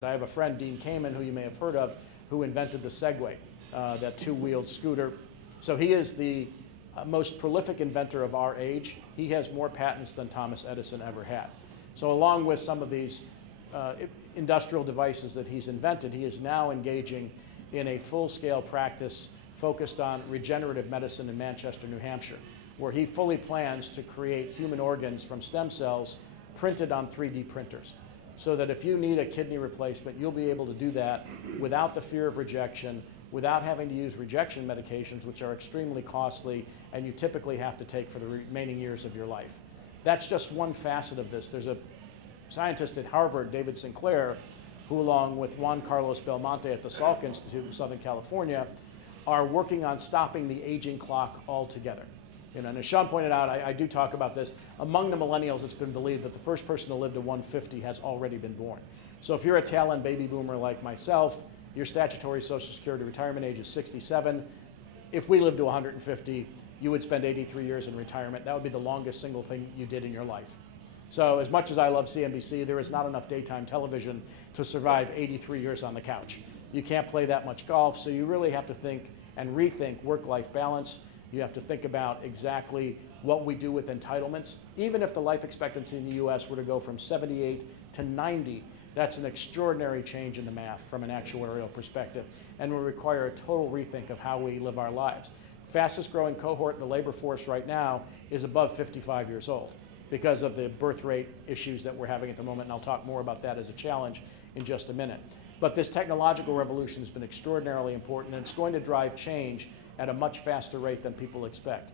I have a friend, Dean Kamen, who you may have heard of, who invented the Segway, that two-wheeled scooter. So he is the most prolific inventor of our age. He has more patents than Thomas Edison ever had. So along with some of these industrial devices that he's invented, he is now engaging in a full-scale practice focused on regenerative medicine in Manchester, New Hampshire, where he fully plans to create human organs from stem cells printed on 3D printers, so that if you need a kidney replacement, you'll be able to do that without the fear of rejection, without having to use rejection medications, which are extremely costly and you typically have to take for the remaining years of your life. That's just one facet of this. There's a scientist at Harvard, David Sinclair, who along with Juan Carlos Belmonte at the Salk Institute in Southern California are working on stopping the aging clock altogether. And as Sean pointed out, I do talk about this. Among the millennials, it's been believed that the first person to live to 150 has already been born. So if you're a tail end baby boomer like myself, your statutory Social Security retirement age is 67. If we lived to 150, you would spend 83 years in retirement. That would be the longest single thing you did in your life. So as much as I love CNBC, there is not enough daytime television to survive 83 years on the couch. You can't play that much golf, so you really have to think and rethink work-life balance. You have to think about exactly what we do with entitlements. Even if the life expectancy in the US were to go from 78 to 90, that's an extraordinary change in the math from an actuarial perspective and will require a total rethink of how we live our lives. Fastest growing cohort in the labor force right now is above 55 years old because of the birth rate issues that we're having at the moment, and I'll talk more about that as a challenge in just a minute. But this technological revolution has been extraordinarily important, and it's going to drive change at a much faster rate than people expect.